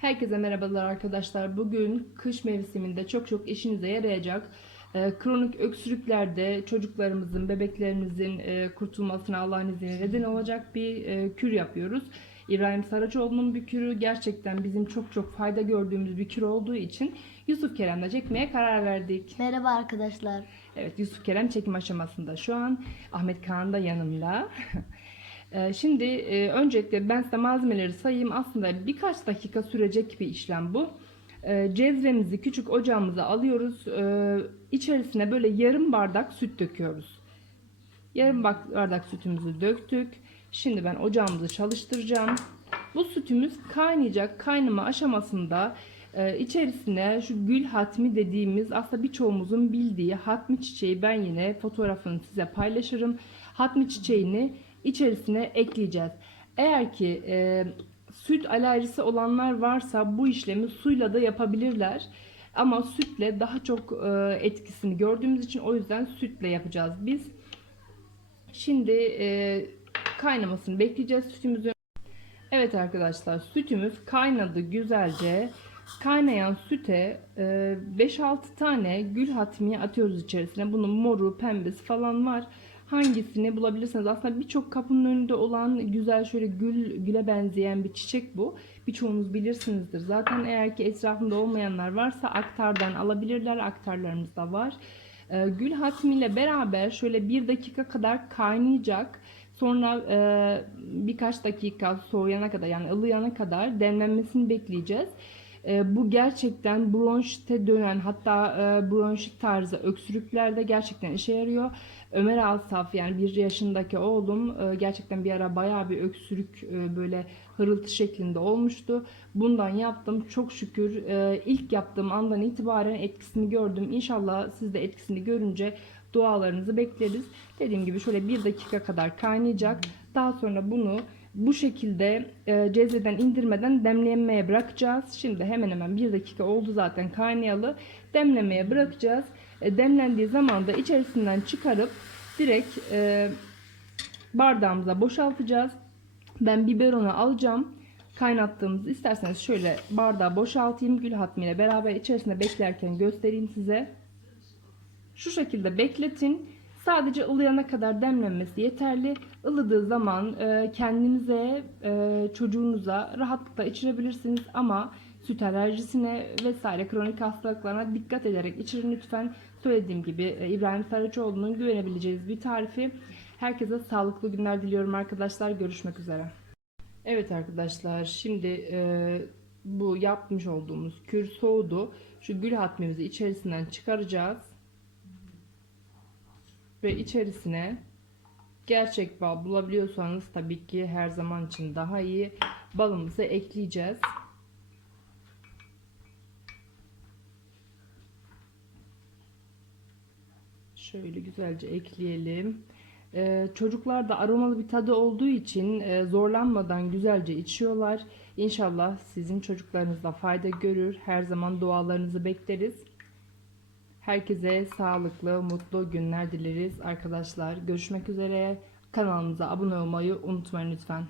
Herkese merhabalar arkadaşlar. Bugün kış mevsiminde çok işinize yarayacak kronik öksürüklerde çocuklarımızın, bebeklerimizin kurtulmasına Allah'ın izniyle neden olacak bir kür yapıyoruz. İbrahim Saraçoğlu'nun bir kürü, gerçekten bizim çok fayda gördüğümüz bir kür olduğu için Yusuf Kerem'le çekmeye karar verdik. Merhaba arkadaşlar. Evet, Yusuf Kerem çekim aşamasında şu an. Ahmet Kaan da yanımda. Şimdi öncelikle ben size malzemeleri sayayım. Aslında birkaç dakika sürecek bir işlem bu. Cezvemizi küçük ocağımıza alıyoruz. İçerisine böyle yarım bardak süt döküyoruz. Yarım bardak sütümüzü döktük. Şimdi ben ocağımızı çalıştıracağım. Bu sütümüz kaynayacak. Kaynama aşamasında içerisine şu gül hatmi dediğimiz, aslında birçoğumuzun bildiği hatmi çiçeği, ben yine fotoğrafını size paylaşırım. Hatmi çiçeğini içerisine ekleyeceğiz. Eğer ki süt alerjisi olanlar varsa bu işlemi suyla da yapabilirler. Ama sütle daha çok etkisini gördüğümüz için o yüzden sütle yapacağız biz. Şimdi kaynamasını bekleyeceğiz sütümüzün. Evet arkadaşlar, sütümüz kaynadı güzelce. Kaynayan süte 5-6 tane gül hatmiye atıyoruz içerisine. Bunun moru, pembesi falan var. Hangisini bulabilirsiniz. Aslında birçok kapının önünde olan güzel, şöyle güle benzeyen bir çiçek bu. Birçoğunuz bilirsinizdir. Zaten eğer ki etrafında olmayanlar varsa aktardan alabilirler. Aktarlarımız da var. Gül hatmi ile beraber şöyle 1 dakika kadar kaynayacak. Sonra birkaç dakika soğuyana kadar, yani ılıyana kadar demlenmesini bekleyeceğiz. Bu gerçekten bronşite dönen, hatta bronşit tarzı öksürüklerde gerçekten işe yarıyor. Ömer Asaf, yani 1 yaşındaki oğlum gerçekten bir ara bayağı bir öksürük, böyle hırıltı şeklinde olmuştu. Bundan yaptım. Çok şükür ilk yaptığım andan itibaren etkisini gördüm. İnşallah siz de etkisini görünce dualarınızı bekleriz. Dediğim gibi şöyle 1 dakika kadar kaynayacak. Daha sonra bunu bu şekilde cezveden indirmeden demlenmeye bırakacağız. Şimdi hemen 1 dakika oldu zaten kaynayalı. Demlemeye bırakacağız. Demlendiği zaman da içerisinden çıkarıp direkt bardağımıza boşaltacağız. Ben biberonu alacağım. Kaynattığımızı isterseniz şöyle bardağa boşaltayım. Gül hatmiyle beraber içerisinde beklerken göstereyim size. Şu şekilde bekletin. Sadece ılıyana kadar demlenmesi yeterli. Ilıdığı zaman kendinize, çocuğunuza rahatlıkla içirebilirsiniz. Ama süt alerjisine vesaire kronik hastalıklarına dikkat ederek içirin lütfen. Söylediğim gibi İbrahim Saraçoğlu'nun güvenebileceğiniz bir tarifi. Herkese sağlıklı günler diliyorum arkadaşlar. Görüşmek üzere. Evet arkadaşlar, şimdi bu yapmış olduğumuz kür soğudu. Şu gül hatmimizi içerisinden çıkaracağız. Ve içerisine gerçek bal bulabiliyorsanız tabii ki her zaman için daha iyi, balımızı ekleyeceğiz. Şöyle güzelce ekleyelim. Çocuklar da aromalı bir tadı olduğu için zorlanmadan güzelce içiyorlar. İnşallah sizin çocuklarınız da fayda görür. Her zaman dualarınızı bekleriz. Herkese sağlıklı, mutlu günler dileriz arkadaşlar. Görüşmek üzere. Kanalımıza abone olmayı unutmayın lütfen.